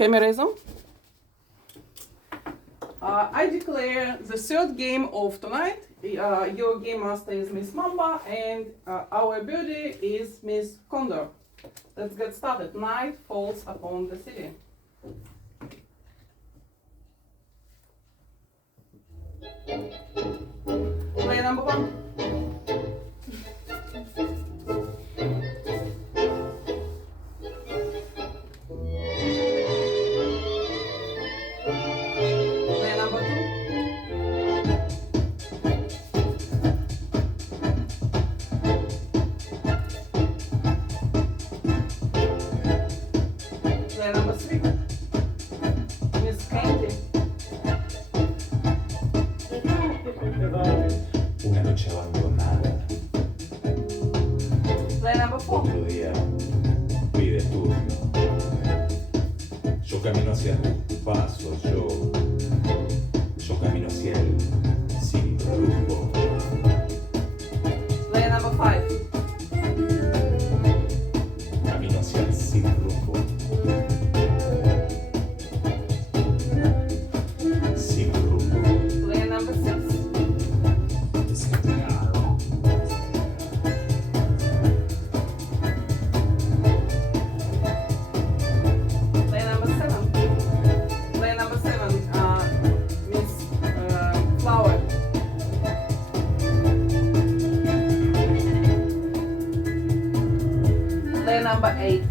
Camera is on. I declare the third game of tonight. Your game master is Miss Mamba and our birdie is Miss Condor. Let's get started. Night falls upon the city. Play number one. Play number two. Play number three. Miss Candy. Una noche abandonada, Play number four. otro día pide turno. Yo camino hacia tus pasos, yo camino hacia él sin rumbo. Play number five. Camino hacia el sin rumbo. Sin rumbo. Play number six. Desesperado. Play number seven. Play number seven. Miss Flower. Play number eight.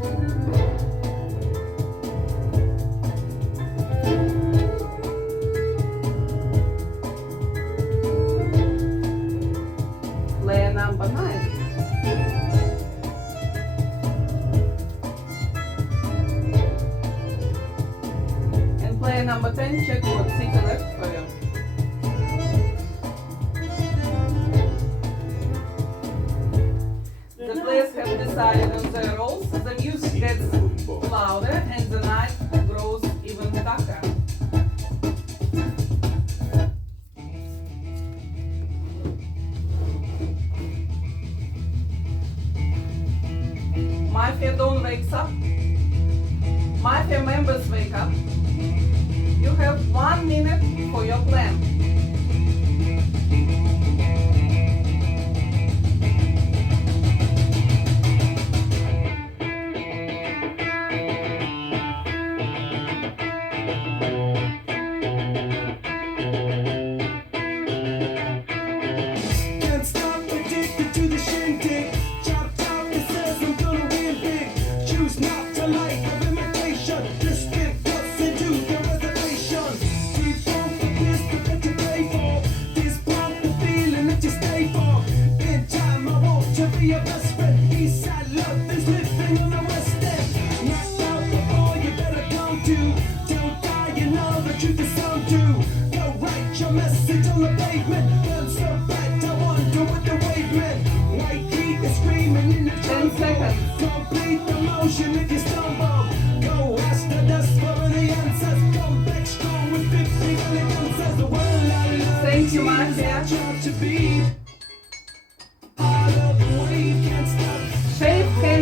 Play number nine. And player number 10, check what city left for you. The players have decided on their roles. The music Sin gets rumbo. louder and the night grows even darker. Mafia Dawn wakes up. Mafia members wake up. You have 1 minute for your plan. Can't stop, addicted to the shindig. Chop top, it says I'm gonna win big. Choose not to like of imitation. Just get us into the reservation. Keep on the piss that you pay for. This pump the feeling that you stay for. In time, I want to be your best friend. Eastside love is living on the west end. Knocked out before you better come to. Don't die, you know the truth is some true. Go write your message on the pavement. Burn so bright, I wonder what the wavement. White heat is screaming in the 10 jungle. seconds. Complete the motion if you stumble. Go ask the dust for the answers. Come back strong with 50 million answers. The world I love Thank you, is Mafia. I try to be. Part of the wave can't stop. Sheriff can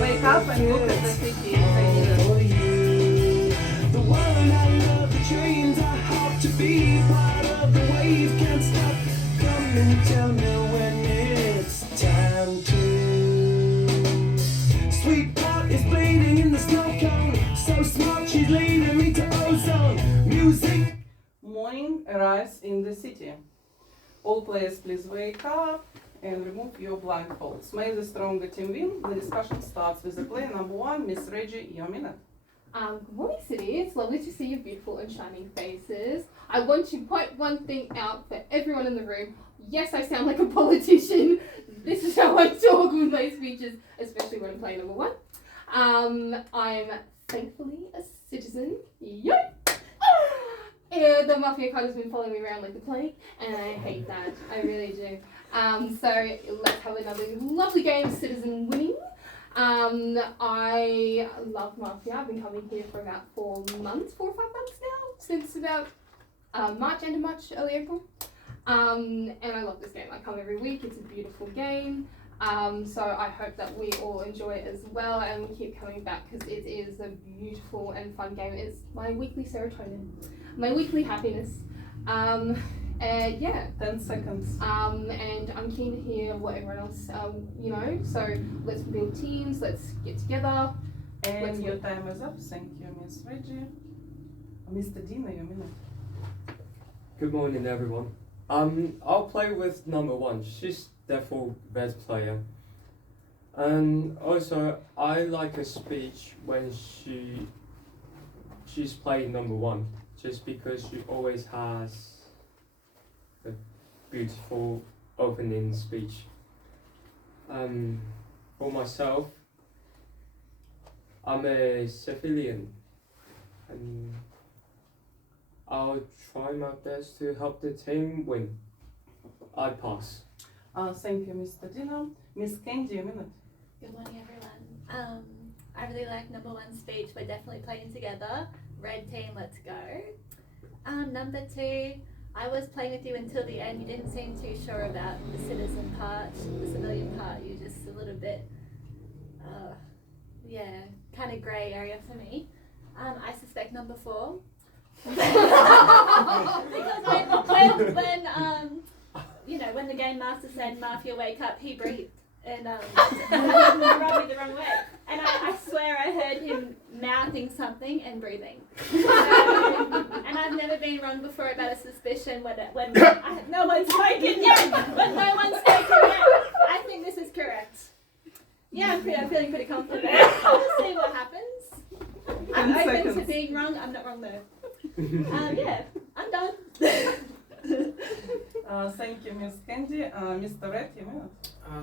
wake up and look at the city if they need it. For you. The world I love, the dreams I hope to be. Part of the wave can't stop. Come and tell me when it's time to. Sweetheart is bleeding in the snow cone. So smart, she's leading me to ozone. Music. Morning arrives in the city. All players please wake up and remove your blindfolds. May the stronger team win. The discussion starts with the player number one, Miss Reggie, your minute. Good morning, City. It's lovely to see your beautiful and shining faces. I want to point one thing out for everyone in the room. Yes, I sound like a politician. This is how I talk with my speeches, especially when I'm playing number one. I'm thankfully a citizen. Yay! The Mafia card has been following me around like the plague, and I hate that. I really do. So let's have another lovely game of citizen winning. I love Mafia. I've been coming here for about 4 or 5 months now, since about March, end of March, early April. And I love this game. I come every week. It's a beautiful game. So I hope that we all enjoy it as well and we keep coming back because it is a beautiful and fun game. It's my weekly serotonin, my weekly happiness. And yeah, 10 seconds. and I'm keen to hear what everyone else, you know, so let's build teams, let's get together. And your time is up. Thank you, Miss Reggie. Mr. Dina, your minute. Good morning, everyone. I'll play with number 1. She's therefore best player. And also, I like her speech when she's playing number 1, just because she always has a beautiful opening speech. For myself, I'm a civilian, and I'll try my best to help the team win. I pass. Thank you, Mr. Dina. Miss Candy, your minute. Good morning, everyone. I really like number 1 speech. We're definitely playing together. Red team, let's go. Number 2, I was playing with you until the end. You didn't seem too sure about the citizen part, the civilian part. You just a little bit, kind of grey area for me. I suspect number 4. Because when the game master said Mafia wake up, he breathed and rubbed me the wrong way. And I swear I heard him mouthing something and breathing. And I've never been wrong before about a suspicion when no one's spoken yet. But no one's spoken yet. I think this is correct. Yeah, I'm feeling pretty confident. We'll see what happens. I'm 10 open to seconds. being wrong. I'm not wrong though. Yeah, I'm done. Thank you, Miss Candy. Mr. Red, your minute.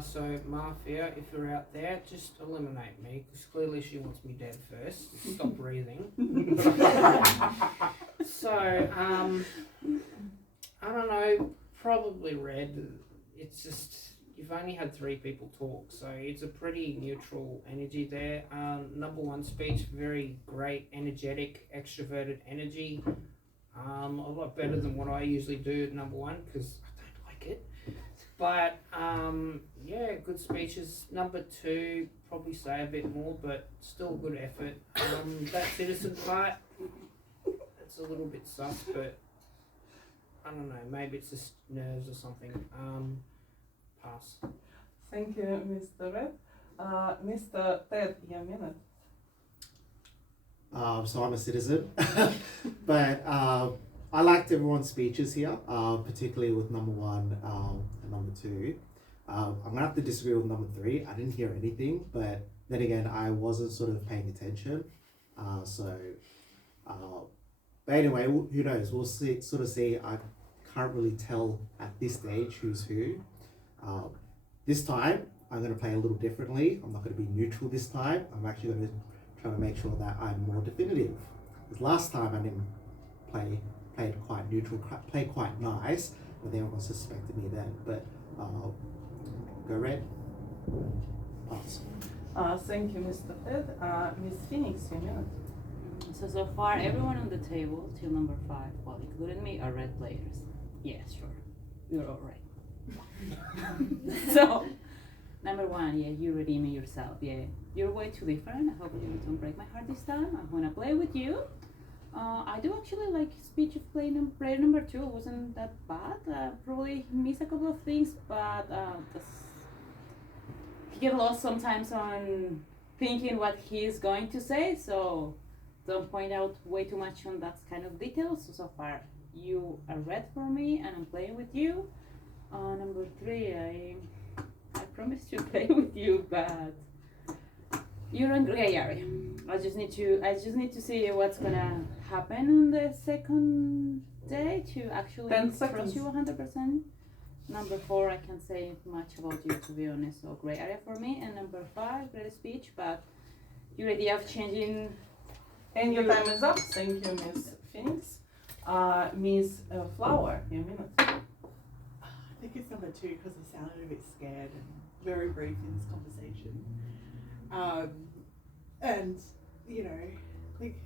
So Mafia, if you're out there, just eliminate me, because clearly she wants me dead first. Stop breathing. So, I don't know, probably Red. It's just, you've only had 3 people talk, so it's a pretty neutral energy there. Number 1 speech, very great, energetic, extroverted energy. A lot better than what I usually do at number 1, because I don't like it. But, yeah, good speeches. Number 2, probably say a bit more, but still good effort. That citizen part, it's a little bit sus, but I don't know, maybe it's just nerves or something. Pass. Thank you, Mr. Red. Mr. Ted, your minute. So I'm a citizen, but I liked everyone's speeches here, particularly with number 1 and number 2. I'm gonna have to disagree with number 3. I didn't hear anything, but then again, I wasn't sort of paying attention. But anyway, who knows? We'll see. I can't really tell at this stage who's who. This time, I'm gonna play a little differently. I'm not gonna be neutral this time. I'm actually gonna try to make sure that I'm more definitive. Because last time I didn't played quite neutral, played quite nice, but everyone suspected me then. But go Red. Pass. Thank you, Mr. Ted. Miss Phoenix, your minute. So far, everyone on the table till number 5, well, including me, are red players. Yeah, sure. You're all right. So, number 1, yeah, you redeem yourself. Yeah, you're way too different. I hope you don't break my heart this time. I'm gonna play with you. I do actually like speech of player number 2. It wasn't that bad. Probably missed a couple of things, but he get lost sometimes on thinking what he's going to say. So don't point out way too much on that kind of details. So far, you are red for me, and I'm playing with you. Number 3, I promise to play with you, but you're in gray area. I just need to see what's gonna happen on the second day to actually 10 trust seconds. you 100%. Number 4, I can't say much about you, to be honest, so gray area for me. And number 5, great speech, but your idea of changing. And your time is up. Thank you, Miss Phoenix. Miss Flower, your minute. I think it's number 2 because I sounded a bit scared and very brief in this conversation. And, you know, like,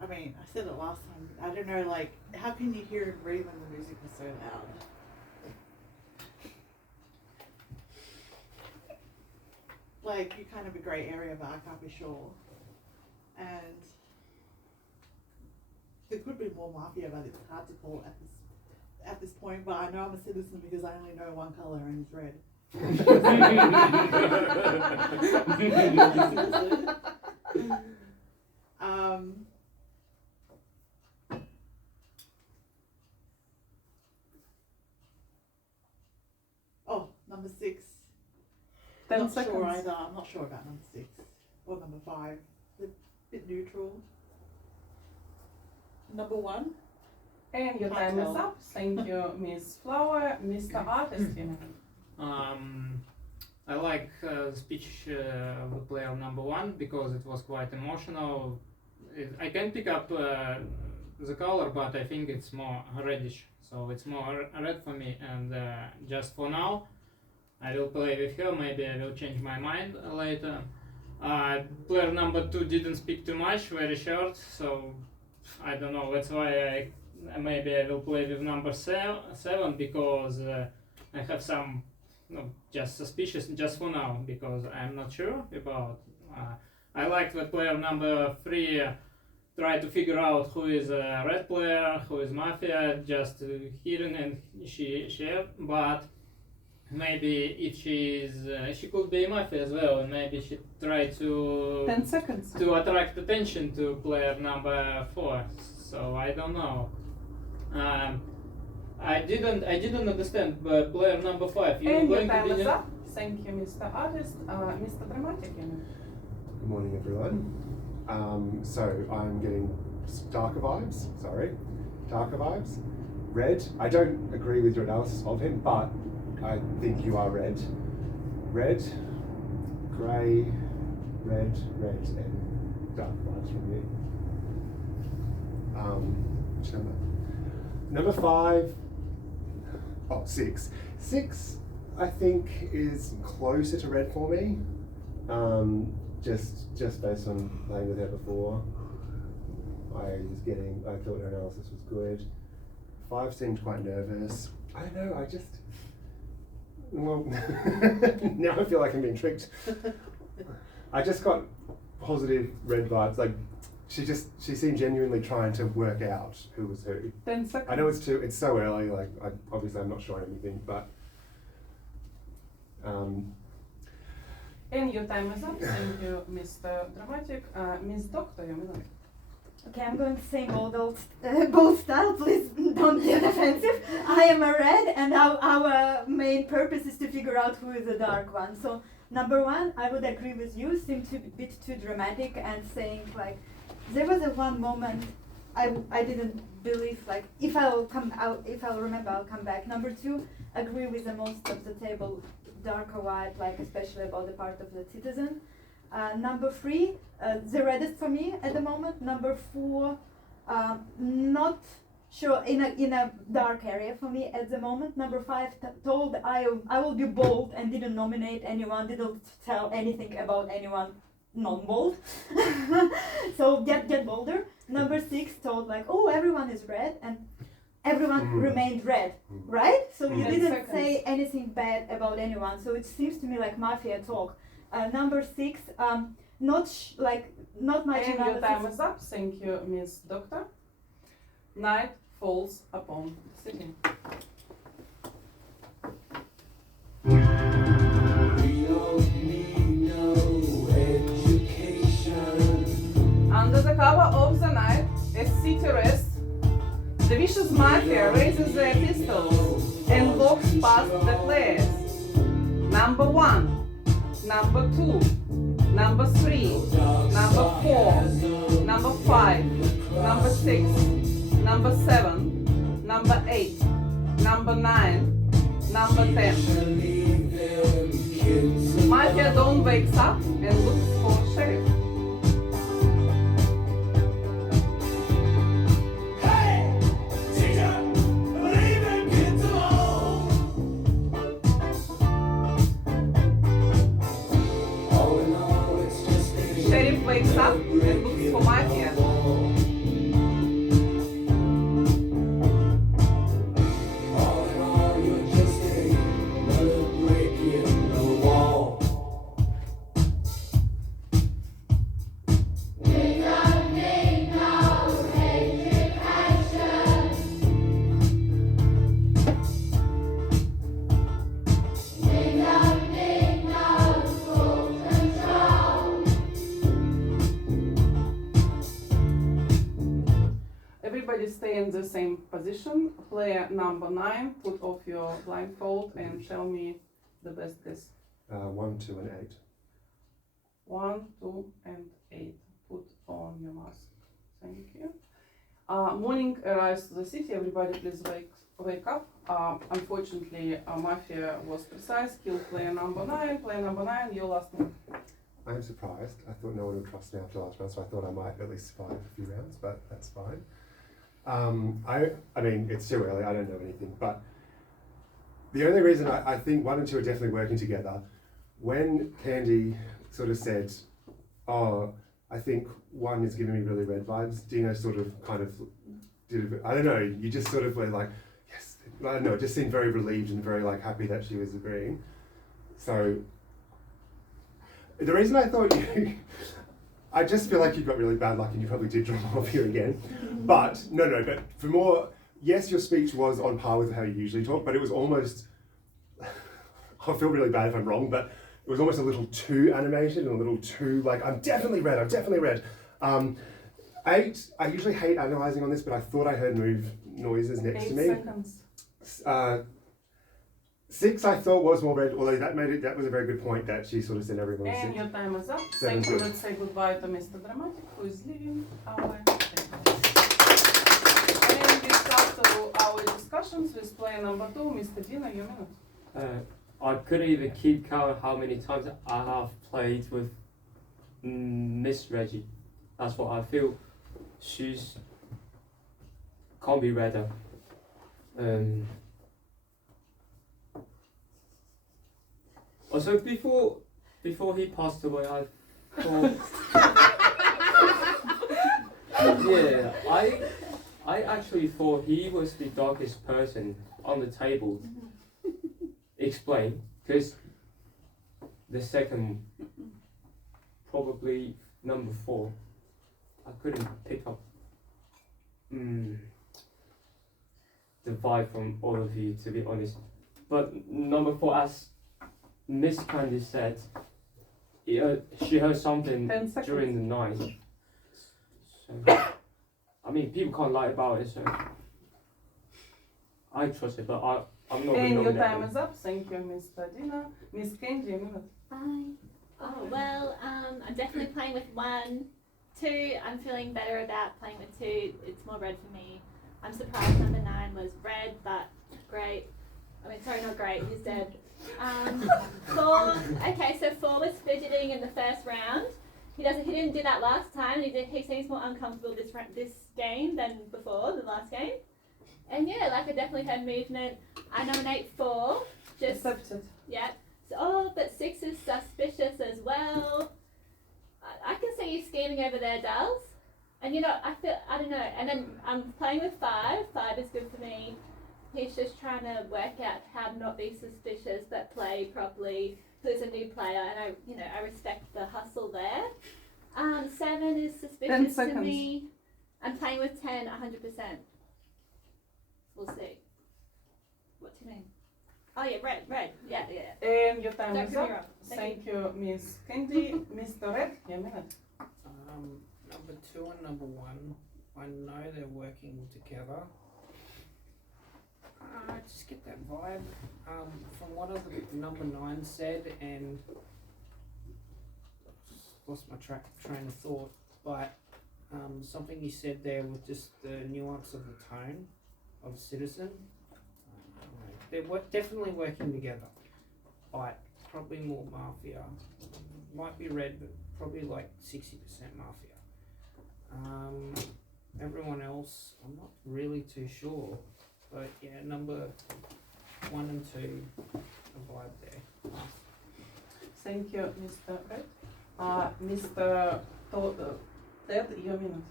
I mean, I said it last time, but I don't know, like, how can you hear and breathe when the music was so loud? like you kind of a grey area, but I can't be sure. And there could be more mafia, but it's hard to call at this point. But I know I'm a citizen because I only know one color and it's red. Oh, number 6. 10 Not seconds. sure either. I'm not sure about number 6 or number 5. They're a bit neutral. Number 1. And your Can't time is tell. up. Thank you, Miss Flower. Mr. Artist, you I like the speech of the player number 1 because it was quite emotional. I can pick up the color, but I think it's more reddish, so it's more red for me. And just for now, I will play with her. Maybe I will change my mind later. Player number 2 didn't speak too much, very short, so I don't know. That's why maybe I will play with number 7 because I have some just suspicious just for now because I'm not sure about. I liked that player number 3 try to figure out who is a red player, who is Mafia, just hidden and she but maybe if she could be Mafia as well, and maybe she tried to 10 seconds. to attract attention to player number 4. So I don't know. I didn't understand player number 5. You're And your going to time be is up. Thank you, Mr. Artist. Mr. Dramatic, you know. Good morning, everyone. So I'm getting darker vibes. Darker vibes. Red. I don't agree with your analysis of him, but I think you are red. Red, grey, red, and dark vibes from you. Which number? Number 5. Oh, 6. 6, I think, is closer to red for me. Just based on playing with her before. I thought her analysis was good. 5 seemed quite nervous. I don't know, well, now I feel like I'm being tricked. I just got positive red vibes. Like, she seemed genuinely trying to work out who was who. 10 seconds. I know it's so early, like, obviously I'm not showing anything, but, And your time is up. Thank you, Mr. Dramatic. Miss Doctor, you know. Okay, I'm going to say bold style, please don't get offensive. I am a red and our main purpose is to figure out who is the dark one. So number 1, I would agree with you, seemed to be a bit too dramatic and saying like, there was a one moment I didn't believe like, if I'll remember I'll come back. Number 2, agree with the most of the table, darker white, like especially about the part of the citizen. Number 3, the reddest for me at the moment. Number 4, not sure, in a dark area for me at the moment. Number 5, told I will be bold and didn't nominate anyone, didn't tell anything about anyone non-bold. So get bolder. Number 6, told like, oh, everyone is red, and everyone remained red, right? So you 10 didn't seconds. say anything bad about anyone. So it seems to me like Mafia talk. Number 6, not much And your time analysis. is up. Thank you, Miss Doctor. Night falls upon the city. Under the cover of the night, as city rests, the vicious Mafia raises their pistols and walks past the players. Number 1, number 2, number 3, number 4, number 5, number 6, number 7, number 8, number 9, number 10. Mafia Dawn wakes up and looks for sheriff. Sheriff wakes up and looks for Mafia. everybody stay in the same position. Player number 9, put off your blindfold and tell me the best guess. 1, 2, and 8. 1, 2, and 8. Put on your mask. Thank you. Morning arrives to the city. Everybody please wake up. Unfortunately, Mafia was precise. Killed player number 9. Player number 9, your last move. I am surprised. I thought no one would trust me after last round, so I thought I might at least survive a few rounds, but that's fine. I mean, it's too early. I don't know anything, but the only reason I think 1 and 2 are definitely working together, when Candy sort of said, oh, I think 1 is giving me really red vibes, Dino sort of kind of did a bit, I don't know, you just sort of were like, yes, I don't know, it just seemed very relieved and very like happy that she was agreeing. So, the reason I thought you, I just feel like you got really bad luck and you probably did draw off here again. But, but for more, yes, your speech was on par with how you usually talk, but it was almost, I feel really bad if I'm wrong, but it was almost a little too animated and a little too like, I'm definitely red. 8, I usually hate analysing on this, but I thought I heard move noises next 8 to me. seconds. 6 I thought was more red, although that was a very good point that she sort of said everyone was And 6. your time is up. 7 Thank you. good. Let's say goodbye to Mr. Dramatic, who is leaving our And we start to our discussions with player number 2, Mr. Dino, your minute. I couldn't even keep count how many times I have played with Miss Reggie. That's what I feel. She's can't be redder. Also, before he passed away, I thought, yeah, I actually thought he was the darkest person on the table. Explain, because the second, probably number 4, I couldn't pick up the vibe from all of you, to be honest. But number 4, as Miss Candy said, she heard something 10 seconds. during the night. So, I mean, people can't lie about it, so I trust it, but I'm not And your nominating. time is up. Thank you, Mr. Dino. Miss Candy, a minute. Bye. Oh, well, I'm definitely playing with 1. 2, I'm feeling better about playing with 2. It's more red for me. I'm surprised number 9 was red, but great. I mean, sorry, not great, he's dead. 4, okay, so 4 was fidgeting in the first round. He didn't do that last time, and he seems more uncomfortable this game than before, the last game. And yeah, like I definitely had movement. I nominate 4. Just Accepted. yeah. So, but 6 is suspicious as well. I can see you scheming over there, Dals. And I don't know. And then I'm playing with 5. 5 is good for me. He's just trying to work out how to not be suspicious but play properly. So he's a new player, and I respect the hustle there. 7 is 10 suspicious to seconds. me. I'm playing with 10, 100%. We'll see. What do you mean? Oh yeah, red. Yeah. And your time Don't is get me up. wrong. Thank you, Miss Candy. Mr. Red, your minute. Number 2 and number 1, I know they're working together. I just get that vibe from what the number 9 said, and lost my train of thought. But something you said there with just the nuance of the tone of Citizen. They're definitely working together. But probably more Mafia. Might be red, but probably like 60% Mafia. Everyone else, I'm not really too sure. But yeah, number 1 and 2, a vibe there. Thank you, Mr. Red. Mr. Ted, your minute.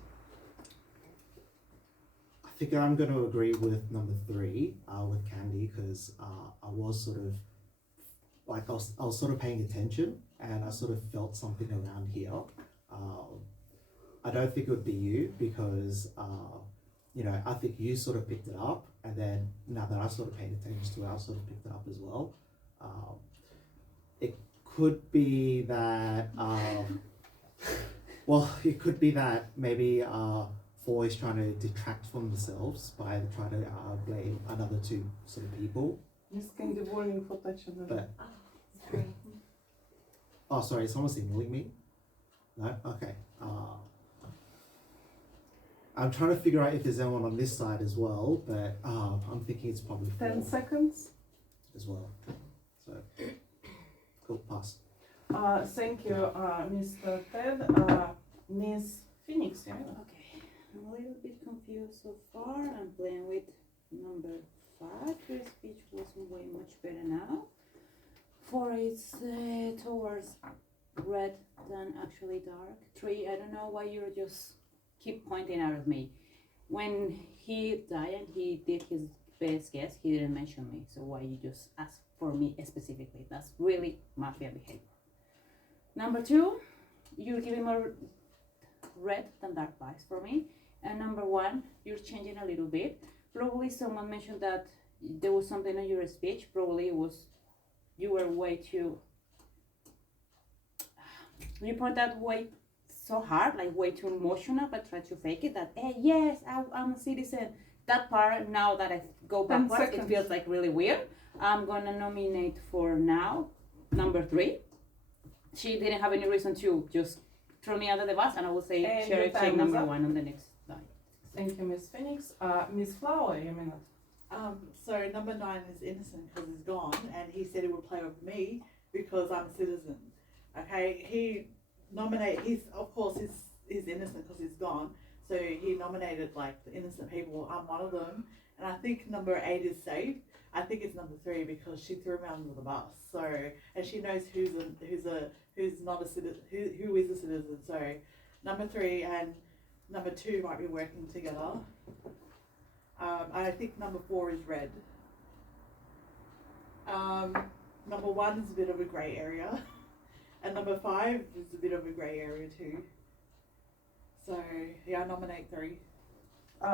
I think I'm going to agree with number 3, with Candy, because I was sort of like I was sort of paying attention, and I sort of felt something around here. I don't think it would be you because I think you sort of picked it up, and then now that I sort of paid attention to it, I sort of picked it up as well. It could be that. Well, it could be that maybe 4 is trying to detract from themselves by trying to blame another 2 sort of people. Risking the warning for touching them. But Sorry. oh, sorry, is someone signaling me? No. Okay. I'm trying to figure out if there's anyone on this side as well, but I'm thinking it's probably 4 10 seconds. as well. So cool, pass. Thank you, Mr. Ted. Miss Phoenix, yeah. Okay, I'm a little bit confused so far. I'm playing with number 5. Your speech was way much better now. 4 is towards red than actually dark. 3, I don't know why you just keep pointing out at me. When he died and he did his best guess, he didn't mention me. So why you just ask for me specifically? That's really mafia behavior. Number 2, you're giving more red than dark vibes for me. And number 1, you're changing a little bit. Probably someone mentioned that there was something in your speech. Probably it was you were way too. You point that way so hard, like way too emotional, but try to fake it. That hey, yes, I'm a citizen. That part now that I go 10 backwards, it seconds. feels like really weird. I'm gonna nominate for now number 3. She didn't have any reason to just throw me under the bus, and I will say And sheriff your check time is number up. 1 on the next line. Thank you, Miss Phoenix. Miss Flower, you minute. So number 9 is innocent because he's gone, and he said he would play with me because I'm a citizen. Okay, he's of course he's innocent because he's gone. So he nominated like the innocent people. I'm one of them, and I think number 8 is safe. I think it's number 3 because she threw me under the bus. So and she knows who's not a citizen, who is a citizen. So number 3 and number 2 might be working together. I think number 4 is red. Number 1 is a bit of a grey area, and number 5 is a bit of a grey area too. So yeah, I nominate 3.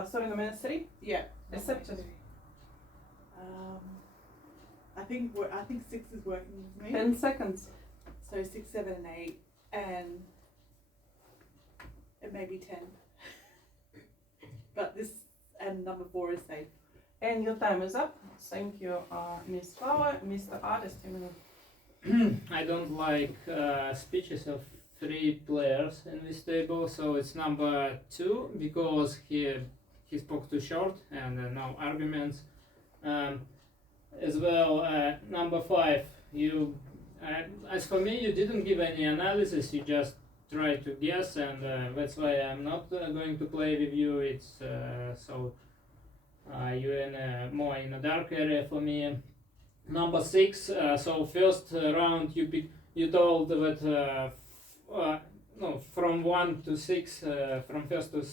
Sorry, nominate 3. Yeah, Accepted. nominate 3. I think 6 is working with me. 10 seconds. So 6, 7, and 8, and it may be 10. But this and number 4 is safe. And your time is up. Thank you, Miss Flower. Mr. Artist, you minute. I don't like speeches of 3 players in this table, so it's number 2 because he spoke too short and no arguments. As well, number 5, you as for me, you didn't give any analysis. You just tried to guess, and that's why I'm not going to play with you. It's so you're in more in a dark area for me. Number 6. So first round you told that no, from 1 to 6, from first to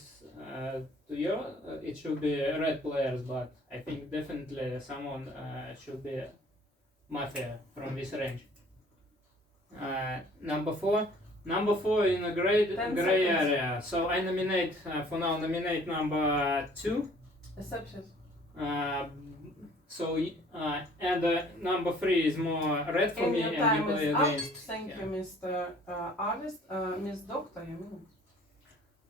you, it should be red players, but I think definitely someone should be Mafia from this range. Number 4 in a gray area. So I nominate for now. Nominate number 2. Accepted. So and number 3 is more red for And me, your and time we play is up. against. Thank you, Mr. Artist. Miss Doctor, you minute.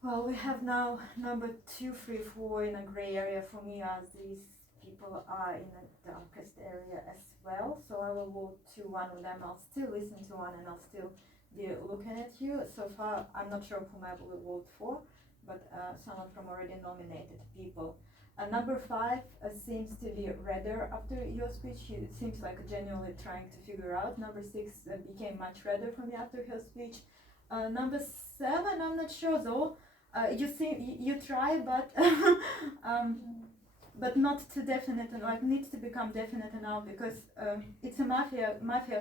Well, we have now number 2, 3, 4 in a grey area for me, as these people are in the darkest area as well. So I will vote to one of them. I'll still listen to one, and I'll still be looking at you. So far, I'm not sure whom I will vote for, but someone from already nominated people. Number 5 seems to be redder after your speech. It seems like genuinely trying to figure out. Number 6 became much redder for me after her speech. Number 7, I'm not sure though. You try, but but not too definite, and like needs to become definite now, because it's a mafia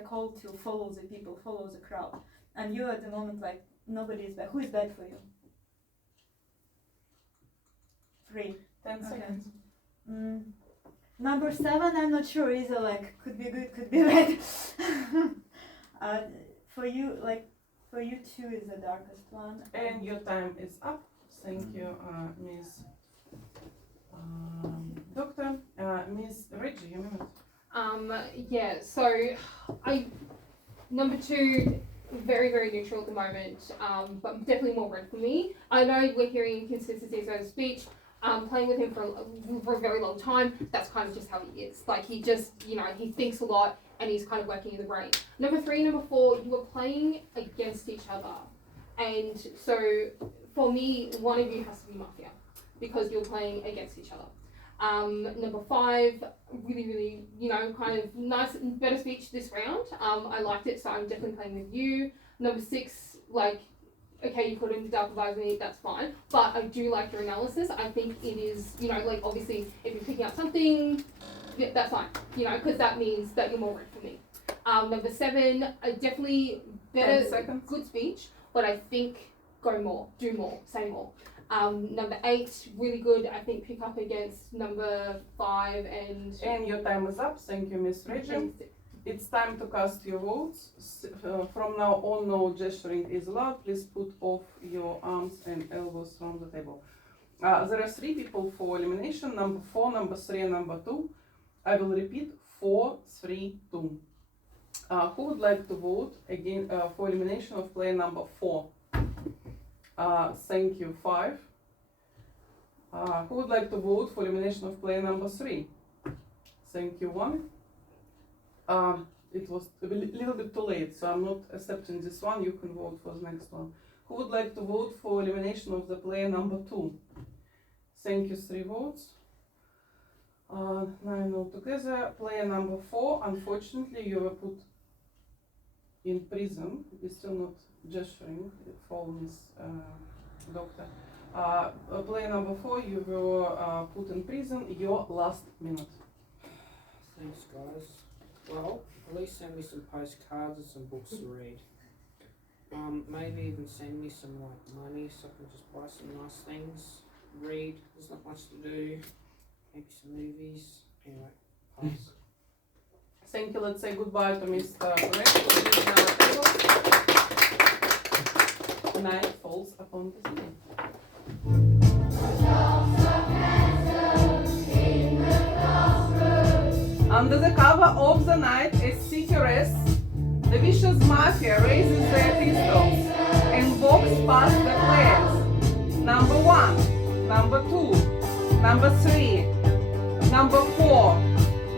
call to follow the people, follow the crowd, and you at the moment like nobody is bad. Who is bad for you? 3. 10 seconds. Number 7, I'm not sure either. Like could be good, could be bad. For you 2 is the darkest one. And your time is up. Thank you, Miss Doctor. Miss Reggie, you minute. Yeah, so number 2 very, very neutral at the moment, but definitely more red for me. I know we're hearing inconsistencies in his speech. Playing with him for a very long time, that's kind of just how he is. Like, he just, he thinks a lot and he's kind of working in the brain. Number 3, number 4, you were playing against each other. And so, for me, one of you has to be Mafia because you're playing against each other. Number 5, really, kind of nice, better speech this round. I liked it, so I'm definitely playing with you. Number 6, okay, you put in the dark advisor me, that's fine. But I do like your analysis. I think it is, obviously, if you're picking up something, yeah, that's fine, because that means that you're more red for me. Number 7, definitely better, 10 seconds. Good speech, but I think go more, do more, say more. Number 8, really good, I think, pick up against number 5 and... And your time is up. Thank you, Miss Regin. It's time to cast your votes. From now on, no gesturing is allowed. Please put off your arms and elbows from the table. There are 3 people for elimination, number 4, number 3, and number 2. I will repeat, 4, 3, 2. Who would like to vote again for elimination of player number 4? Thank you, 5. Who would like to vote for elimination of player number 3? Thank you, 1. It was a little bit too late, so I'm not accepting this one. You can vote for the next one. Who would like to vote for elimination of the player number 2? Thank you, 3 votes. 9 altogether. Player number 4, unfortunately, you were put in prison. We're still not gesturing for Miss Doctor. Player number 4, you were put in prison. Your last minute. Thanks, guys. Well, at least send me some postcards and some books to read. Maybe even send me some money so I can just buy some nice things. Read. There's not much to do. Maybe some movies. Anyway, pass. Thank you. Let's say goodbye to Mr. Rex for being our table. Night falls upon the city. Under the cover of the night, as city rests, the vicious mafia raises their pistols and walks past the players. Number 1, number 2, number 3, number 4,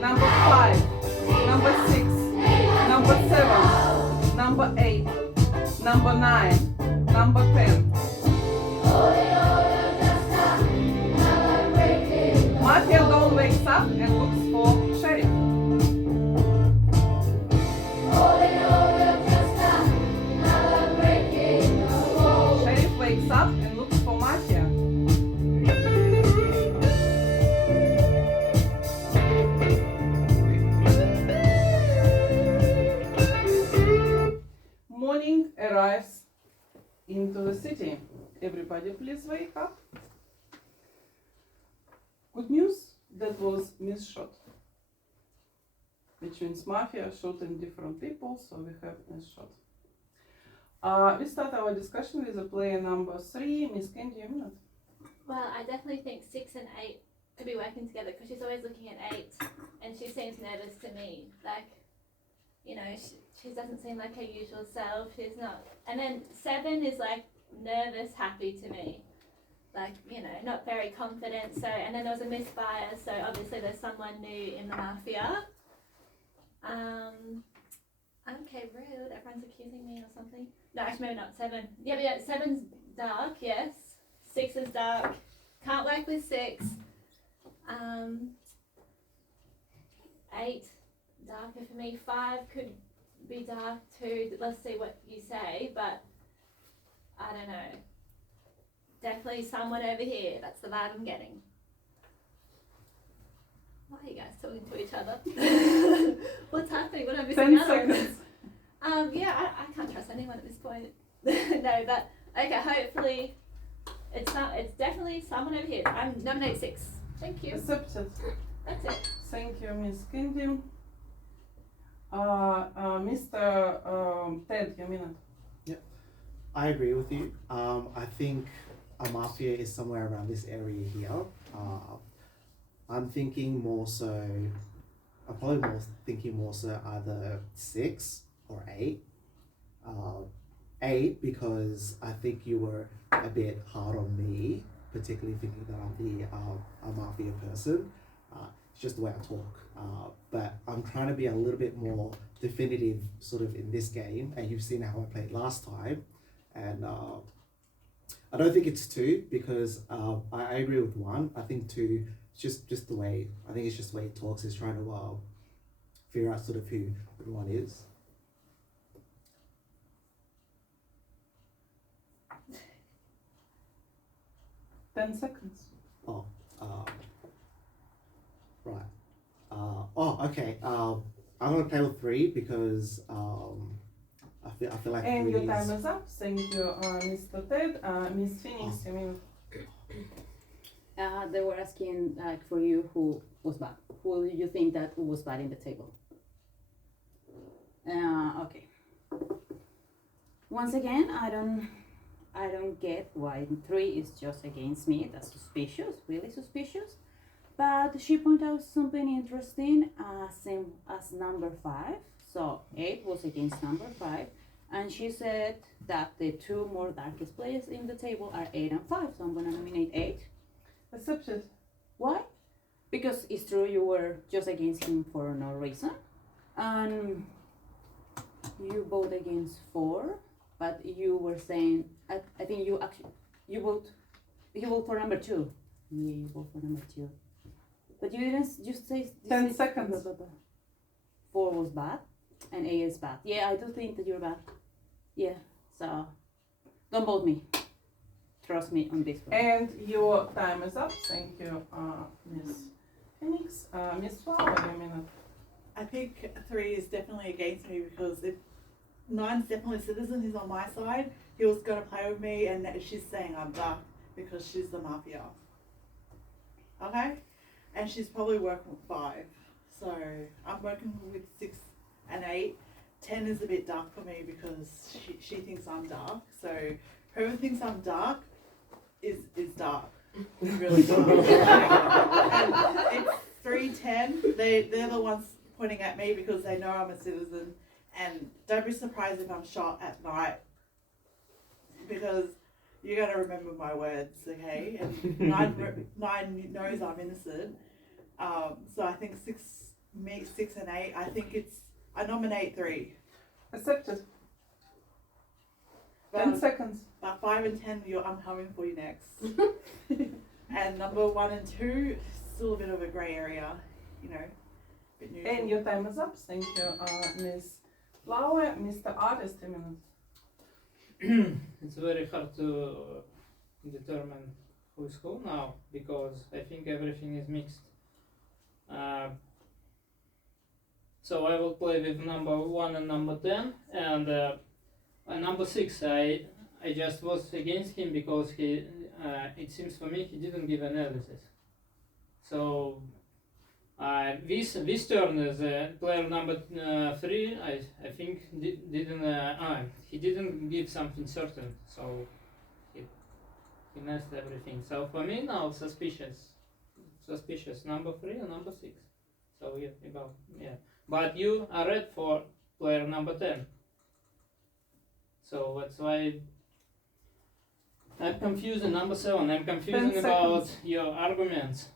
number 5, number 6, number 7, number 8, number 9, number 10. Mafia Don wakes up and looks for sheriff. Sheriff wakes up and looks for Mafia. Morning arrives into the city. Everybody please wake up. Good news, that was misshot. Which means Mafia shot in different people, so we have misshot. We start our discussion with the player number 3, Miss Candy, a minute. Well, I definitely think 6 and 8 could be working together because she's always looking at 8 and she seems nervous to me. Like, she doesn't seem like her usual self. She's not. And then 7 is like nervous, happy to me. Like, not very confident. So, and then there was a misfire, so obviously there's someone new in the Mafia. Okay, rude. Everyone's accusing me or something. No, actually, maybe not 7. Yeah, but yeah, 7's dark, yes. 6 is dark. Can't work with 6. 8, darker for me. 5 could be dark too. Let's see what you say, but I don't know. Definitely someone over here. That's the vibe I'm getting. Why are you guys talking to each other? What's happening? What am I missing 10 out seconds. on? Yeah, I can't trust anyone at this point. No, but okay. Hopefully, it's definitely someone over here. I'm nominate 6. Thank you. Accepted. That's it. Thank you, Miss Candy. Mr. Ted, a minute. I agree with you. I think a Mafia is somewhere around this area here. I'm thinking more so, thinking more so either 6 or 8. 8 because I think you were a bit hard on me, particularly thinking that I'm the a Mafia person. It's just the way I talk. But I'm trying to be a little bit more definitive sort of in this game, and you've seen how I played last time. And I don't think it's 2 because I agree with 1. I think 2 is just the way, I think it's just the way he talks, is trying to figure out sort of who everyone is. Ten seconds. Oh, right. Okay. I'm gonna play with 3 because I feel like And 3 your is. time is up. Thank you, Mr. Ted. Miss Phoenix, you mean? They were asking like for you who was bad. Who do you think that was bad in the table? Okay. Once again, I don't get why 3 is just against me. That's suspicious, really suspicious. But she pointed out something interesting, same as number 5. So 8 was against number 5. And she said that the 2 more darkest players in the table are 8 and 5. So I'm gonna nominate 8. Accepted. Why? Because it's true you were just against him for no reason. And you vote against 4, but you were saying, I think you vote for number 2. Yeah, you vote for number 2. But you didn't just say 10 seconds. 4 was bad and 8 is bad. Yeah, I do think that you're bad. Yeah, so don't vote me. Trust me on this one. And your time is up. Thank you, Miss Phoenix. Miss Flower, you mean? I think 3 is definitely against me because if 9's definitely a citizen, he's on my side. He was going to play with me, and she's saying I'm dark because she's the Mafia. Okay? And she's probably working with 5. So I'm working with 6 and 8. 10 is a bit dark for me because she thinks I'm dark. So whoever thinks I'm dark is dark. Really dark. And it's 3-10. They're the ones pointing at me because they know I'm a citizen. And don't be surprised if I'm shot at night because you got to remember my words, okay? And 9 knows I'm innocent. So I think 6 and 8. I nominate 3. Accepted. 10 But, seconds. but 5 and 10, I'm coming for you next. And number 1 and 2, still a bit of a grey area, you know. Bit neutral. And your time is up. Thank you, Miss Flower. Mr. Artist, a minute. It's very hard to determine who is who now because I think everything is mixed. So I will play with number 1 and number 10, and number 6 I just was against him because he it seems for me he didn't give analysis. So this turn as player number 3 I think he didn't give something certain, so he messed everything. So for me now suspicious number 3 and number 6. So yeah. But you are red for player number 10. So that's why I'm confused in number 7. I'm confused about your arguments.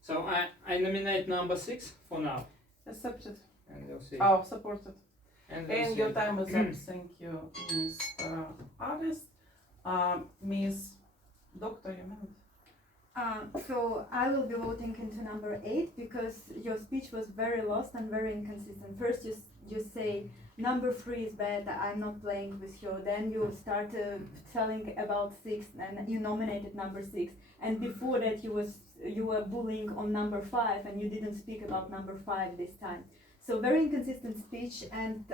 So I nominate number 6 for now. Accepted. And we'll see. Oh, supported. And And your time is up. Thank you, Miss Artist. Miss Doctor, you minute. So I will be voting into number 8 because your speech was very lost and very inconsistent. First you say number 3 is bad, I'm not playing with you. Then you start telling about 6 and you nominated number 6. And before that you were bullying on number 5 and you didn't speak about number 5 this time. So very inconsistent speech, and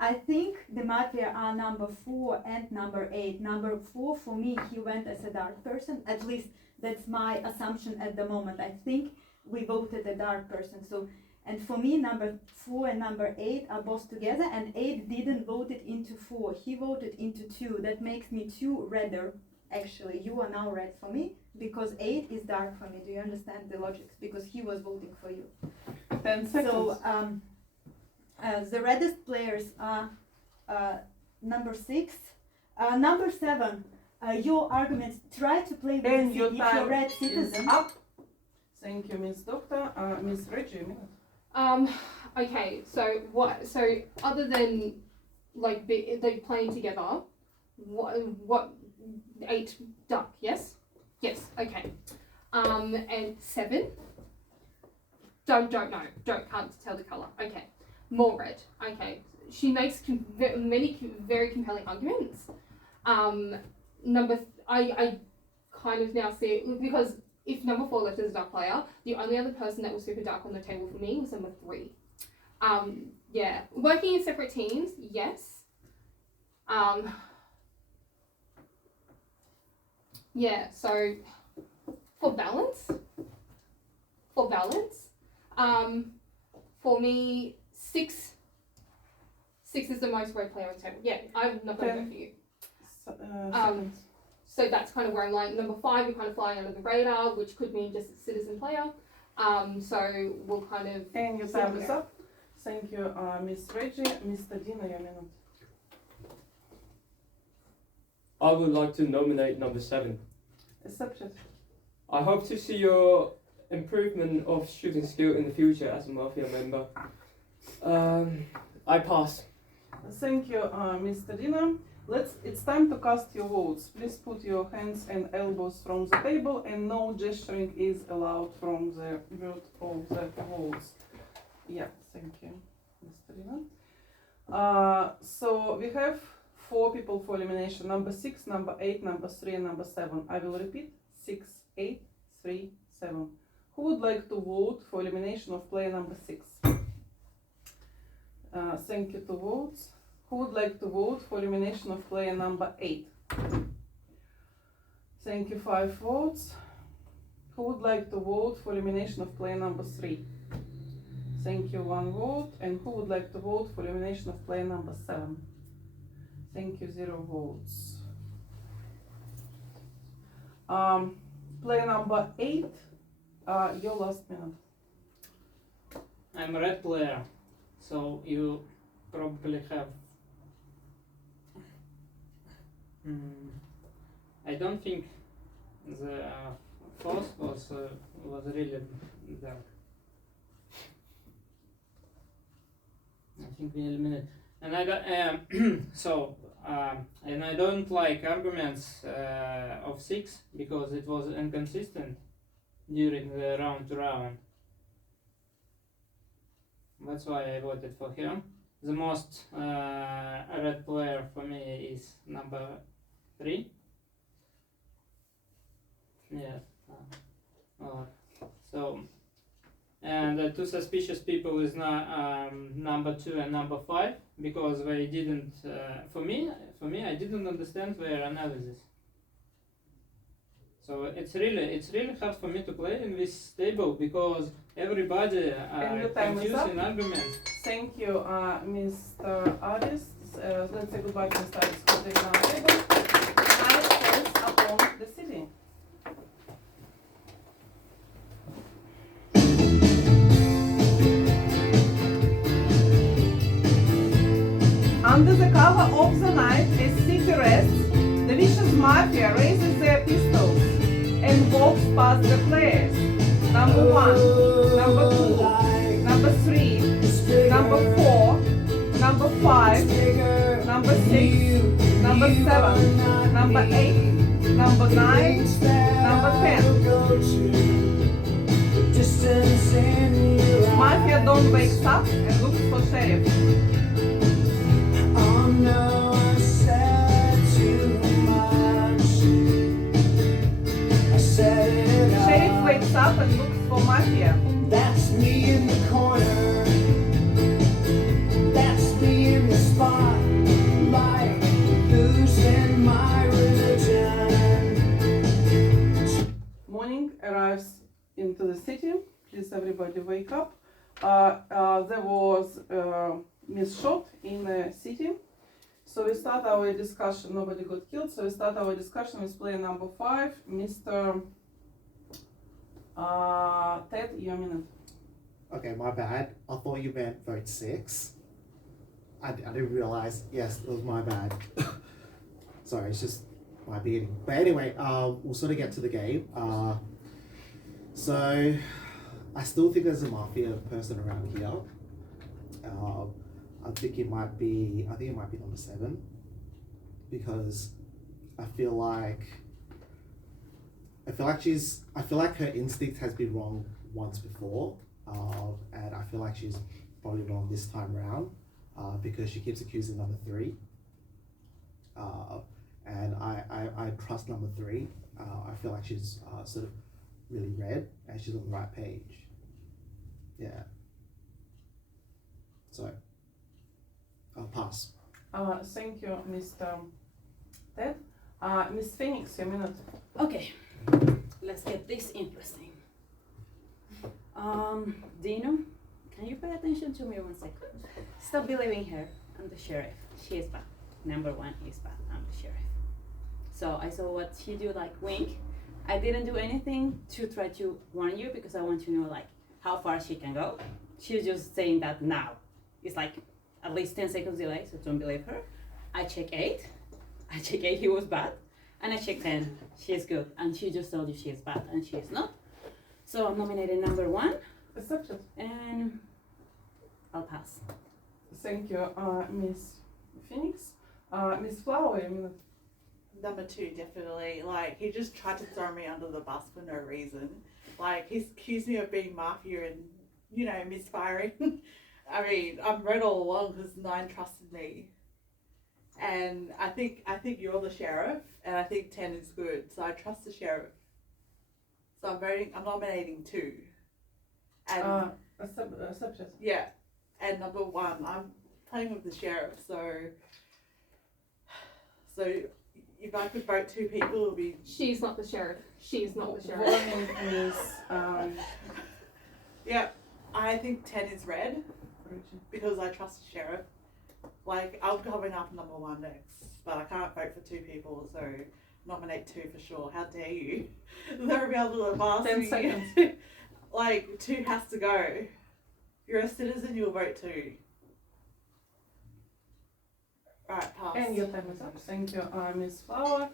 I think the Mafia are number 4 and number 8. Number 4 for me, he went as a dark person, at least that's my assumption at the moment. I think we voted a dark person. So, and for me, number 4 and number 8 are both together, and 8 didn't vote it into 4. He voted into 2. That makes me 2 redder. Actually, you are now red for me because 8 is dark for me. Do you understand the logic? Because he was voting for you. 10 seconds. So the reddest players are number 6. Number 7. Your arguments. Try to play with And the your city if you're time red is citizen. up. Thank you, Miss Doctor. Miss Reggie, a minute. Okay, so what? So other than like playing together, what 8 duck? Yes, yes. Okay. And 7. Don't know. Can't tell the color. Okay. More red. Okay. She makes many very compelling arguments. I kind of now see it because if number 4 left as a dark player, the only other person that was super dark on the table for me was number 3. Yeah, working in separate teams, yes. Yeah, so for balance, for me, 6 is the most red player on the table. Yeah, I'm not going to go for you. So that's kind of where I'm lying. Number 5, you're kind of flying under the radar, which could mean just a citizen player. So we'll kind of. And your time is up. Thank you, Miss Reggie. Mr. Dino, your minute. I would like to nominate number 7. Accepted. I hope to see your improvement of shooting skill in the future as a Mafia member. I pass. Thank you, Mr. Dino. It's time to cast your votes. Please put your hands and elbows from the table, and no gesturing is allowed from the root of the votes. Yeah, thank you, Mr. Dino. So we have 4 people for elimination: number 6, number 8, number 3, and number 7. I will repeat: 6, 8, 3, 7. Who would like to vote for elimination of player number 6? Thank you to votes. Who would like to vote for elimination of player number 8? Thank you, 5 votes. Who would like to vote for elimination of player number 3? Thank you, 1 vote. And who would like to vote for elimination of player number 7? Thank you, 0 votes. Player number 8, your last minute. I'm a red player, so you probably have. I don't think the force was really dark. I think we eliminated, and I don't. And I don't like arguments of 6 because it was inconsistent during the round to round. That's why I voted for him. The most red player for me is number 3. Yes. And the 2 suspicious people is number 2 and number 5 because they didn't. For me, I didn't understand their analysis. So it's really hard for me to play in this table because everybody confused in arguments. Thank you, Mr. Aris. Let's say goodbye to Mr. Aris for taking our table. Night falls upon the city. Under the cover of the night, as city rests, the vicious mafia raises their pistols and walks past the players. Number 1, number 2, number 3, number 4, number 5, number 6, number 7, number 8, number 9, number 10. Mafia Don wakes up and looks for sheriff. Sheriff wakes up and looks for Mafia. That's me in the corner. That's me in the spotlight, losing my religion. Morning arrives into the city. Please everybody wake up. There was misshot in the city. So we start our discussion. Nobody got killed. So we start our discussion with player number 5, Mr. Ted, your minute. Okay, my bad. I thought you meant vote 6. I didn't realize. Yes, it was my bad. Sorry, it's just my beating. But anyway, we'll sort of get to the game. So I still think there's a Mafia person around here. I think it might be number 7, because I feel like her instinct has been wrong once before, and I feel like she's probably wrong this time round, because she keeps accusing number 3, and I trust number 3. I feel like she's sort of really read and she's on the right page. Yeah. So I'll pass. Thank you, Mr. Ted. Miss Phoenix, your minute. Okay, let's get this interesting. Dino, can you pay attention to me 1 second? Stop believing her. I'm the sheriff. She is bad. Number 1 is bad. I'm the sheriff. So I saw what she do, like wink. I didn't do anything to try to warn you because I want to know like how far she can go. She's just saying that now. It's like at least 10 seconds delay, so don't believe her. I check 8. He was bad. And I check 10. She is good. And she just told you she is bad and she is not. So I'm nominating number 1. Accepted. And I'll pass. Thank you, Miss Phoenix. Miss Flower, your minute. Number 2, definitely. Like, he just tried to throw me under the bus for no reason. Like, he's accused me of being Mafia and, you know, misfiring. I mean, I'm red all along because 9 trusted me. And I think you're the sheriff, and I think 10 is good, so I trust the sheriff. So I'm nominating 2. And Accepted. yeah, and number 1, I'm playing with the sheriff, so if I could vote 2 people, it would be... She's not the sheriff. She's not the sheriff. Voting is, yeah, I think 10 is red, because I trust the sheriff. Like, I'll be coming up number 1 next, but I can't vote for 2 people, so nominate 2 for sure. How dare you? Throw me under the bus. 10 seconds. Like, 2 has to go. If you're a citizen, you'll vote 2. Right, pass. And your time is up. Thank you, Miss Flower.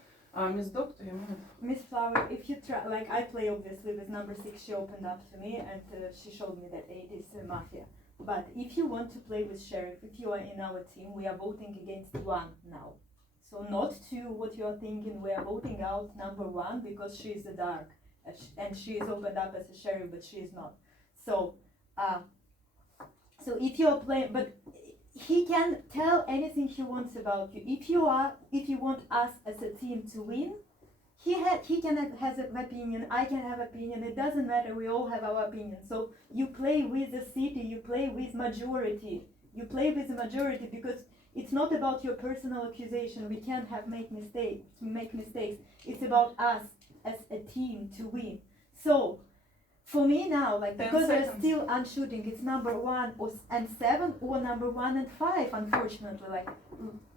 Miss Doctor, your minute. Miss Flower, if you try, like I play obviously with number 6, she opened up to me and she showed me that 8 is Mafia. But if you want to play with Sheriff, if you are in our team, we are voting against 1 now. So not 2, what you are thinking, we are voting out number 1 because she is the dark. And she is opened up as a Sheriff, but she is not. So, so if you are playing, but he can tell anything he wants about you. If you want us as a team to win, he has an opinion, I can have opinion, it doesn't matter, we all have our opinion. So you play with the city, you play with majority. You play with the majority because it's not about your personal accusation, we can't make mistakes. It's about us as a team to win. So for me now, like because they're still unshooting, it's number 1 and 7 or number 1 and 5, unfortunately. Like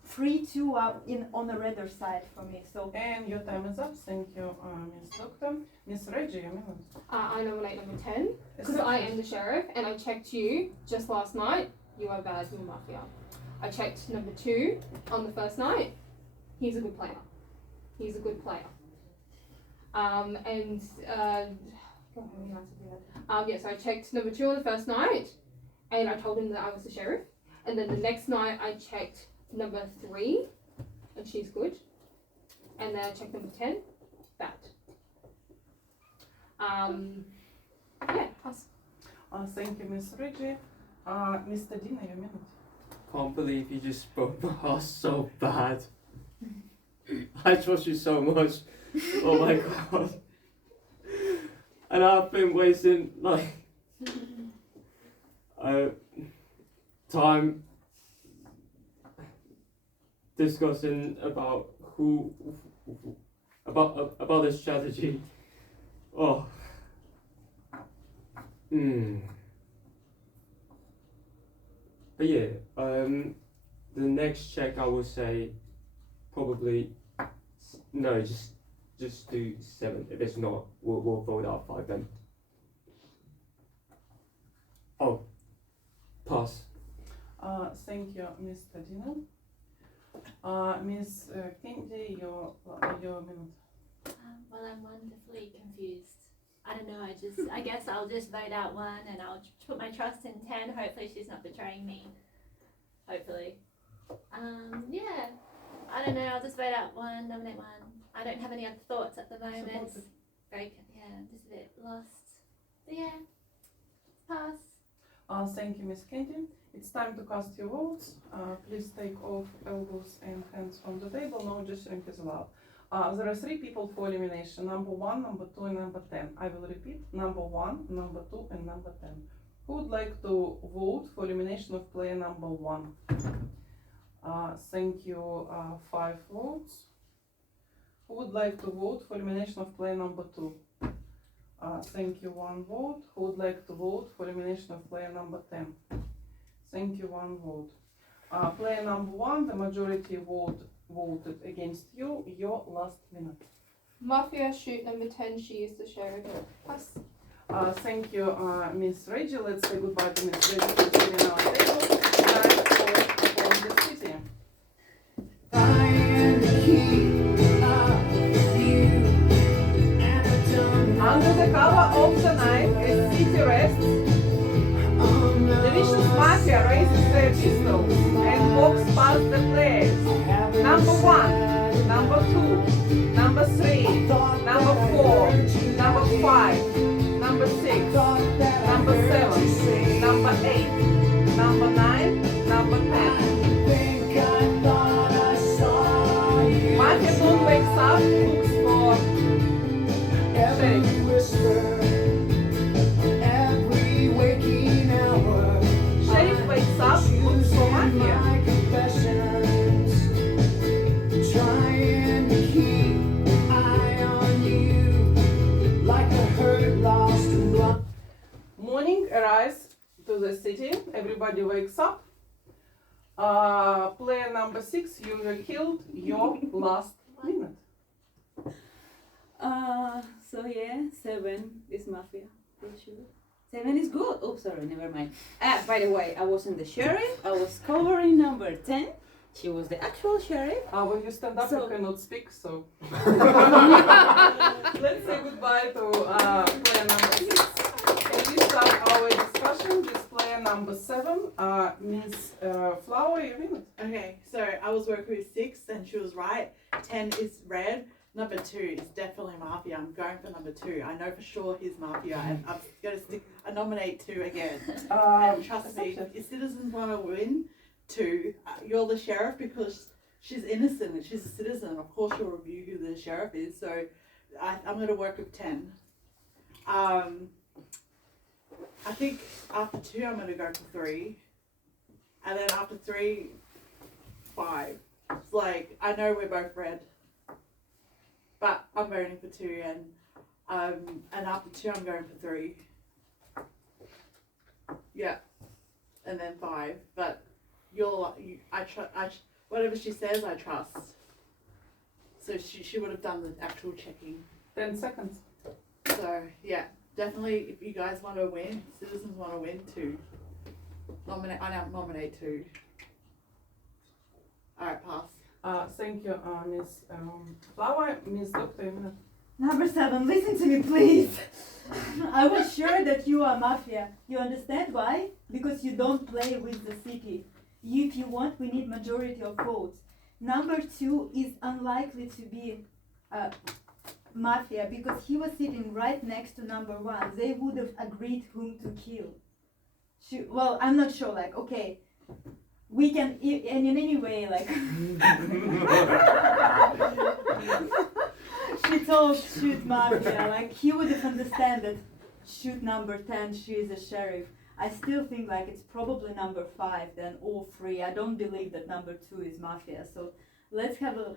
3, 2 are on the redder side for me. So and your time is up. Thank you, Miss Doctor. Miss Reggie, your minute. I nominate number 10 because I am the sheriff and I checked you just last night. You are bad, you're Mafia. I checked number 2 on the first night. He's a good player. So I checked number 2 on the first night, and I told him that I was the sheriff. And then the next night I checked number 3, and she's good. And then I checked number 10, bad. Yeah, pass. Thank you, Miss Reggie. Mr. Dina, your minute. Can't believe you just spoke my heart so bad. I trust you so much. Oh my god. And I've been wasting like time discussing about about the strategy. Oh. But yeah, the next check I would say probably no, just do 7. If it's not, we'll vote out 5 then. Oh, pass. Thank you, Mr. Dino. Miss Kendi, your minute. Well, I'm wonderfully confused. I don't know. I guess I'll just vote out 1, and I'll put my trust in 10. Hopefully, she's not betraying me. Hopefully. Yeah. I don't know. I'll just vote out 1, nominate 1. I don't have any other thoughts at the moment. Supported. I'm just a bit lost. But yeah, pass. Thank you, Miss Kendi. It's time to cast your votes. Please take off elbows and hands from the table. No gesturing is allowed. There are 3 people for elimination. Number 1, number 2, and number 10. I will repeat. Number 1, number 2, and number 10. Who would like to vote for elimination of player number 1? Thank you. 5 votes. Who would like to vote for elimination of player number 2? Thank you. 1 vote. Who would like to vote for elimination of player number 10? Thank you. 1 vote. Player number 1, the majority voted against you. Your last minute. Mafia shoot number 10, she is the sheriff. Pass. Thank you, Miss Reggie. Let's say goodbye to Miss Reggie for sitting our table. Night for the city. Under the cover of the night, as city rests, the vicious mafia raises their pistols and walks past the players. Number 1, number 2, number 3, number 4, number 5, number 6, number 7, number 8, number 9, number 10. Mafia Moon wakes up, looks for sheriff. Sheriff wakes up, looks for Mafia. Morning arrives to the city. Everybody wakes up. Player number 6, you were killed. Your last minute. So yeah, 7 is Mafia, for sure. 7 is good. Oh, sorry, never mind. By the way, I wasn't the sheriff. I was covering number 10. She was the actual sheriff. When you stand up, So- you cannot speak, so. Let's say goodbye to player number 6. And we start our discussion with player number 7, Miss Flower, your minute. Okay, so I was working with 6 and she was right. 10 is red. Number 2 is definitely Mafia. I'm going for number 2. I know for sure he's Mafia and I'm going to nominate 2 again. And trust me, if citizens want to win 2, you're the sheriff because she's innocent and she's a citizen. Of course she'll review who the sheriff is. So I'm going to work with 10. I think after 2 I'm going to go for 3. And then after 3, 5. It's like, I know we're both red. But I'm voting for 2 and after 2 I'm going for 3. Yeah. And then 5. But whatever she says I trust. So she would have done the actual checking. 10 seconds. So yeah, definitely if you guys want to win, citizens want to win 2. I now nominate 2. Alright, pass. Thank you, Miss Flower. Miss Doctor, your minute. Number 7, listen to me, please. I was sure that you are Mafia. You understand why? Because you don't play with the city. If you want, we need majority of votes. Number 2 is unlikely to be Mafia because he was sitting right next to number 1. They would have agreed whom to kill. Well, I'm not sure, like, okay. We can, and in any way, like, she told shoot Mafia, like, he would have understand that shoot number 10, she is a sheriff. I still think, like, it's probably number 5, then all 3. I don't believe that number 2 is Mafia, so let's have a...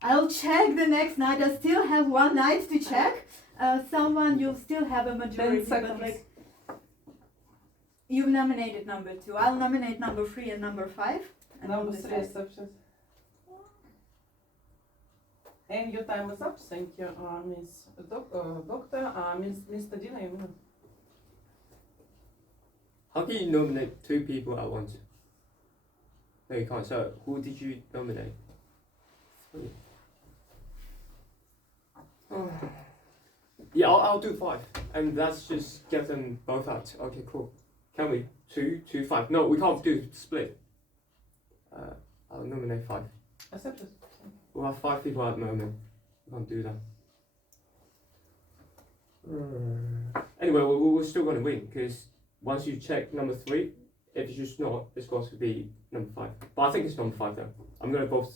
I'll check the next night. I still have 1 night to check. Someone, you'll still have a majority, 10 seconds. but, like, you've nominated number 2. I'll nominate number 3 and number 5. And Number we'll 3 decide. exceptions. And your time is up. Thank you, Miss Doctor. Mr. Dina, your minute. How can you nominate 2 people at once? No, you can't. So, who did you nominate? 3. Yeah, I'll do 5. And that's just get them both out. Okay, cool. Can we? 2, 2, 5. No, we can't do split. I'll nominate 5. Accepted. We'll have 5 people at the moment. We can't do that. Anyway, we're still going to win because once you check number 3, if it's just not, it's going to be number 5. But I think it's number 5 though. I'm going to vote.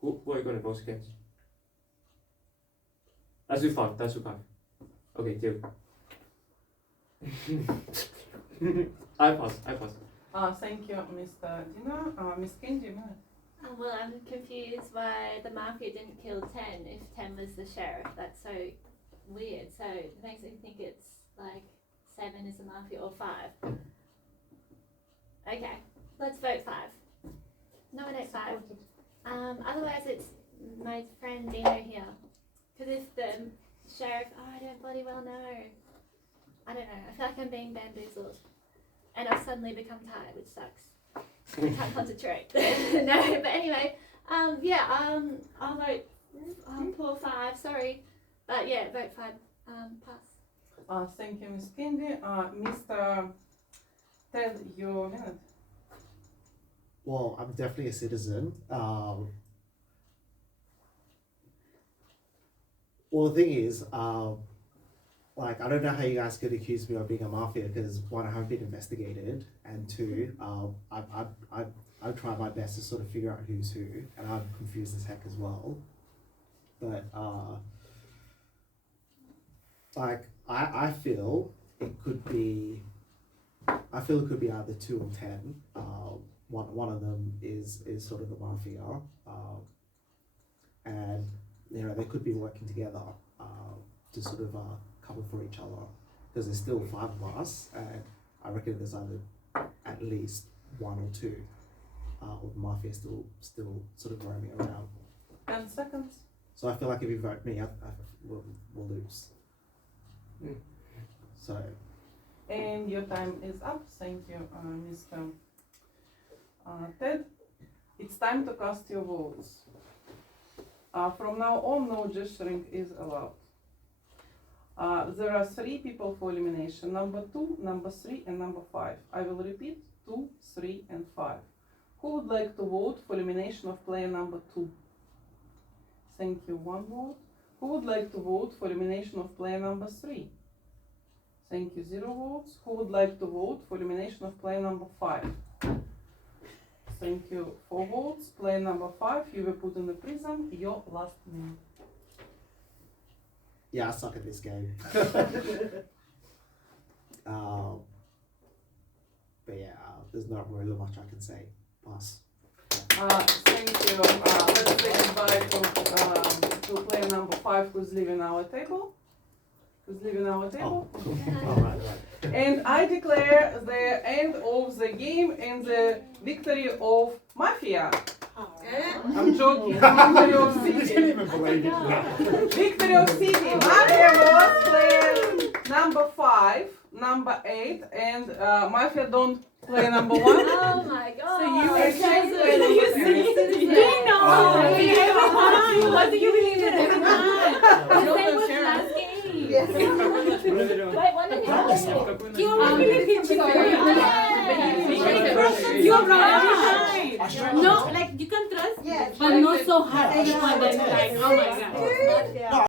Who are you going to vote against? Let's do 5. Let's do 5. Okay, deal. I pass. Thank you, Mr. Dina. Miss Candy, minute. Well, I'm confused why the Mafia didn't kill 10 if 10 was the sheriff. That's so weird. So it makes me think it's like 7 is the Mafia or 5. Okay, let's vote 5. Nominate 5. Otherwise it's my friend Dino here. Because if the sheriff, I don't bloody well know. I don't know. I feel like I'm being bamboozled. And I've suddenly become tired, which sucks. I can't concentrate. No, but anyway, I'll vote poor 5, sorry. But yeah, vote 5, pass. Thank you, Miss Candy. Mr. Ted, your minute. Well, I'm definitely a citizen. Well, the thing is, like, I don't know how you guys could accuse me of being a mafia because 1, I haven't been investigated, and 2, I've tried my best to sort of figure out who's who, and I'm confused as heck as well. But like, I feel it could be either 2 or 10. One of them is sort of the mafia, and you know they could be working together to sort of cover for each other because there's still 5 of us, and I reckon there's either at least 1 or 2 of the mafia still sort of roaming around. 10 seconds. So I feel like if you vote me, we'll lose. So. And your time is up. Thank you, Mr. Ted. It's time to cast your votes. From now on, no gesturing is allowed. There are 3 people for elimination, number 2, number 3, and number 5. I will repeat, 2, 3, and 5. Who would like to vote for elimination of player number 2? Thank you, 1 vote. Who would like to vote for elimination of player number 3? Thank you, 0 votes. Who would like to vote for elimination of player number 5? Thank you, 4 votes. Player number 5, you were put in the prison. Your last name. Yeah, I suck at this game. But yeah, there's not really much I can say. Pass. Thank you. Let's say goodbye to player number 5 who's leaving our table. Alright. And I declare the end of the game and the victory of Mafia. I'm joking. Victory of I City. didn't even believe it now. Victory of City. Mafia was player number 5, number 8, and Mafia don't play number 1. Oh my god. So you are player number 10. What do you believe in every time? The same with last game. Yes. Wait, one of you. You always believe in You're right. No, like you can trust, Yes. but not so hard. Like, oh my god. Yeah.